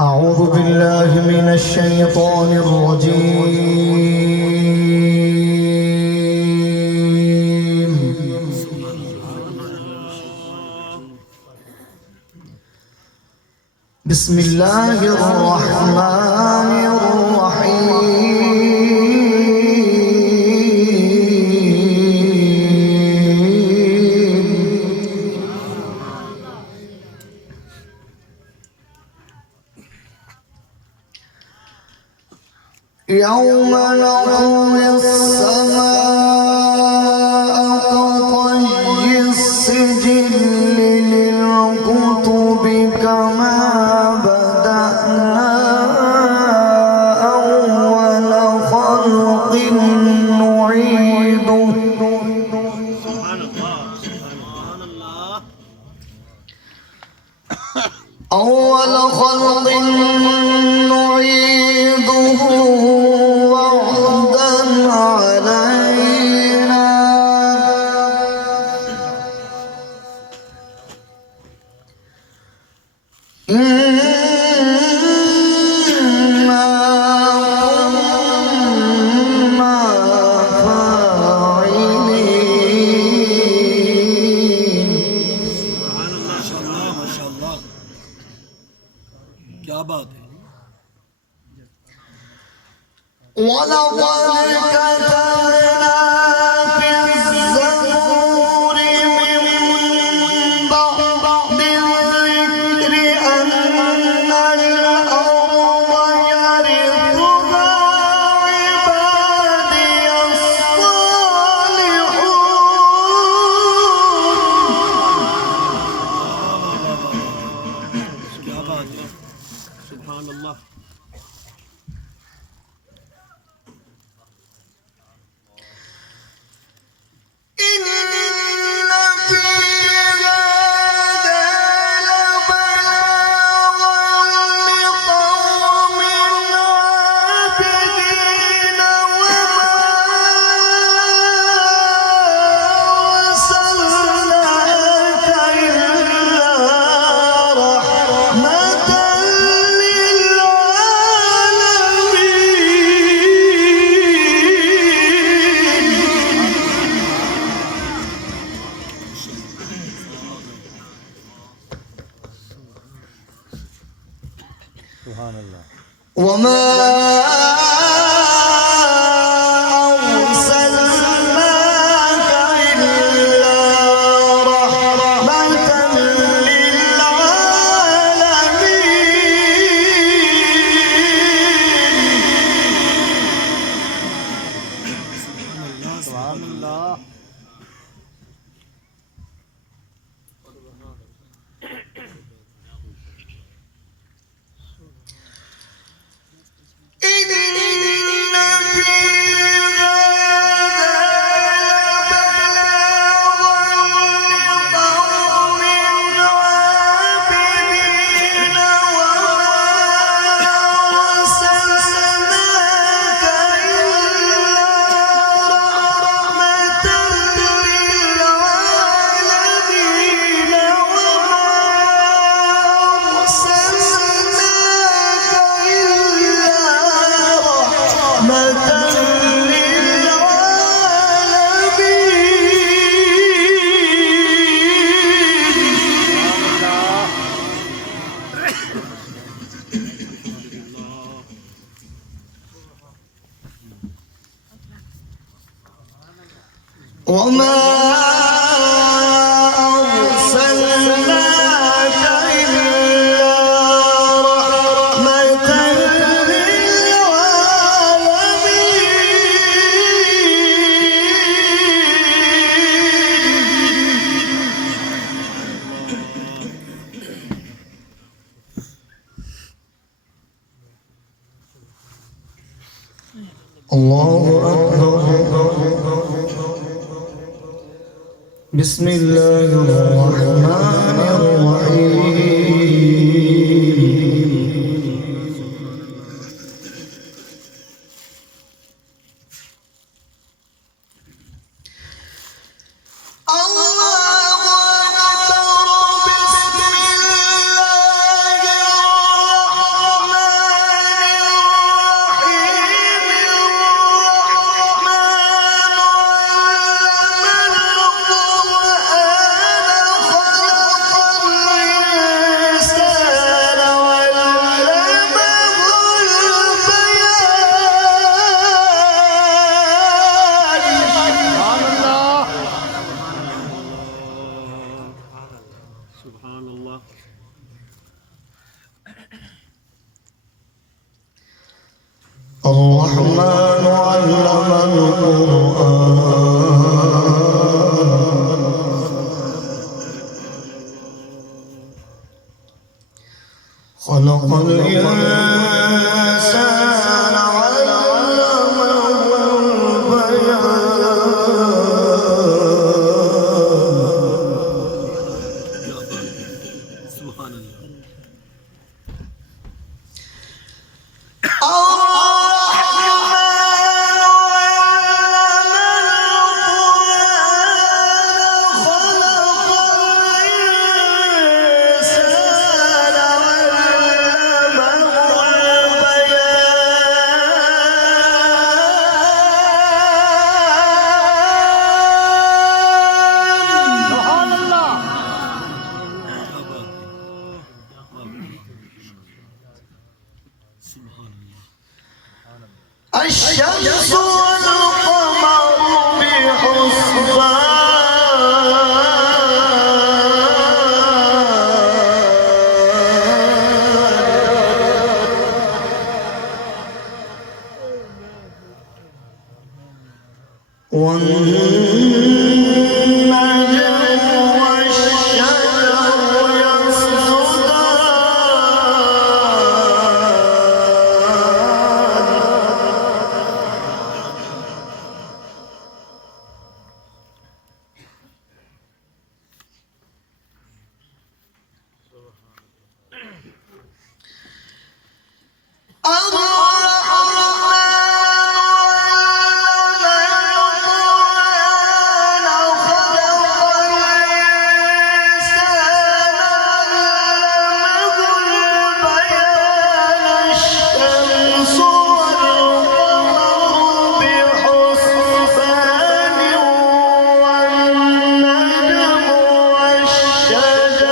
أعوذ بالله من الشيطان الرجيم. بسم الله الرحمن الرحيم. يوم نطوي السماء كطي السجل للكتب كما بدأنا أول خلق نعيده أول خلق نعيده وعدا علينا إنا كنا فاعلين. ما شاء الله ما شاء الله क्या बात है। ولقد كتبنا في الزبور من بعد الذكر أن الأرض يرثها عبادي الصالحون. क्या बात है, सुभान अल्लाह। وما أرسلناك إلا رحمة للعالمين. सुभान अल्लाह। وما أرسلناك إلا رحمة للعالمين. الله أكبر. بسم الله الرحمن الرحيم. الله أكبر. بسم الله الرحمن الرحمن علم القرآن خلق الإنسان علمه البيان سبحان الله. الشمس والقمر بحسبان والنجم والشجر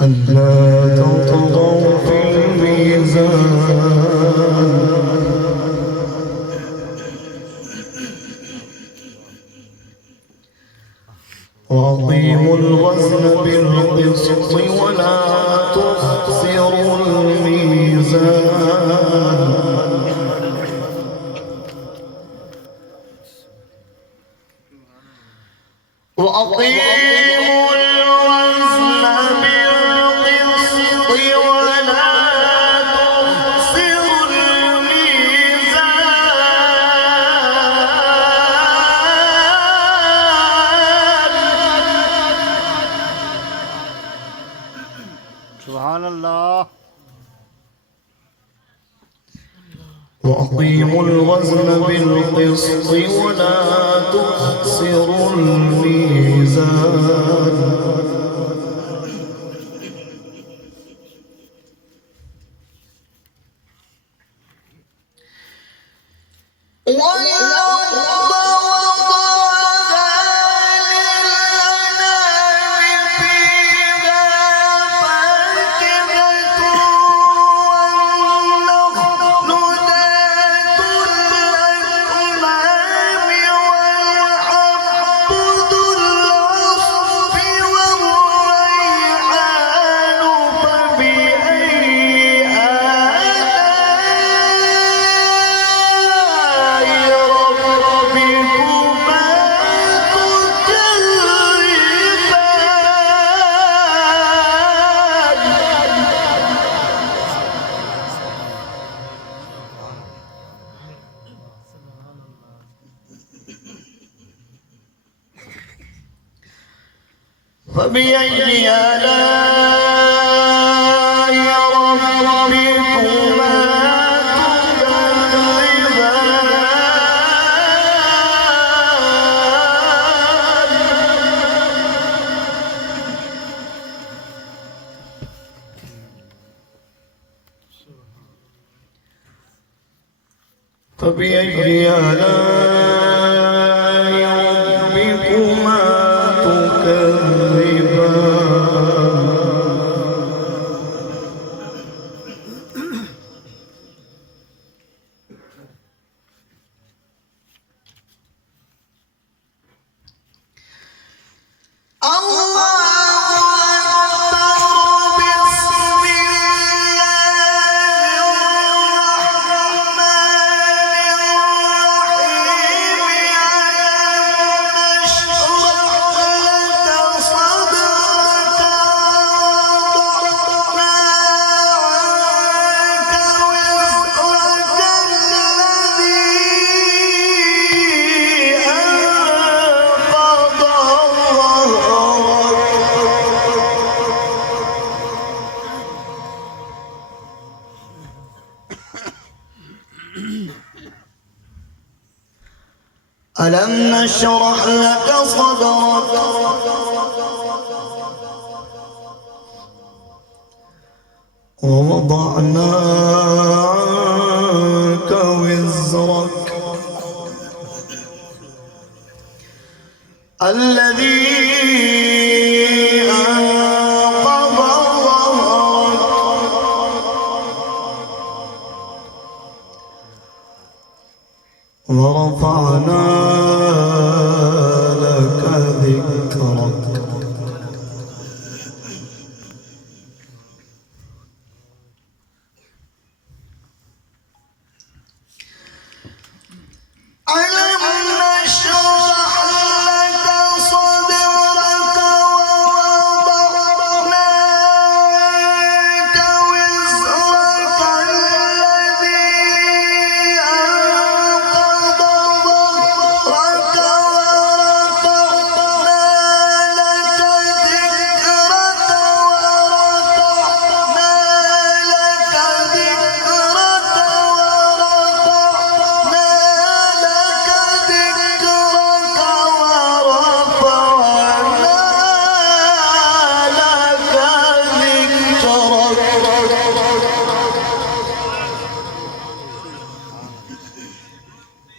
ألا تطغوا في الميزان وأقيموا الوزن بالقسط ولا تخسروا الميزان وأقيموا الوزن بالقسط ولا تخسروا الميزان. سبحان الله. وأقيموا الوزن بالقسط ولا تخسروا الميزان فبأي آلاء ربكما تكذبان فبأي آلاء ربكما تكذبان ألم نشرح لك صدرك ووضعنا عنك وزرك الذي أنقض ظهرك ورفعنا لك ذكرك ألم نشرح لك صدرك ووضعنا عنك وزرك الذي أنقض ظهرك ورفعنا لك ذكرك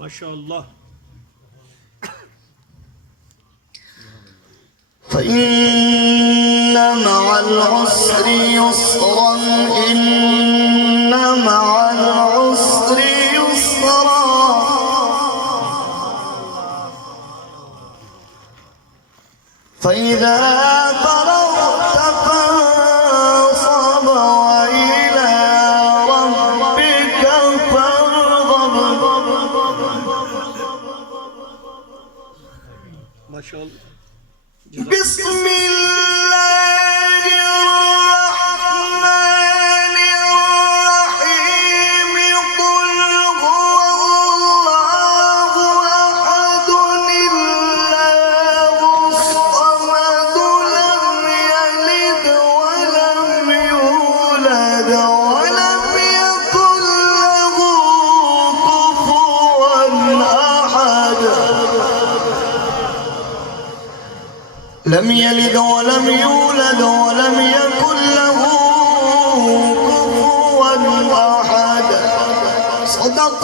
ما شاء الله. فإن مع العسر يسرا إن مع العسر يسرا فإذا فرغت فانصب وإلى ربك فارغب. ما شاء الله. بسم الله الرحمن الرحيم. قل هو الله أحد الله الصمد لم يلد ولم يولد ولم يكن له كفوا أحد. لم يلد ولم يولد ولم يكن له كفوا أحد. صدق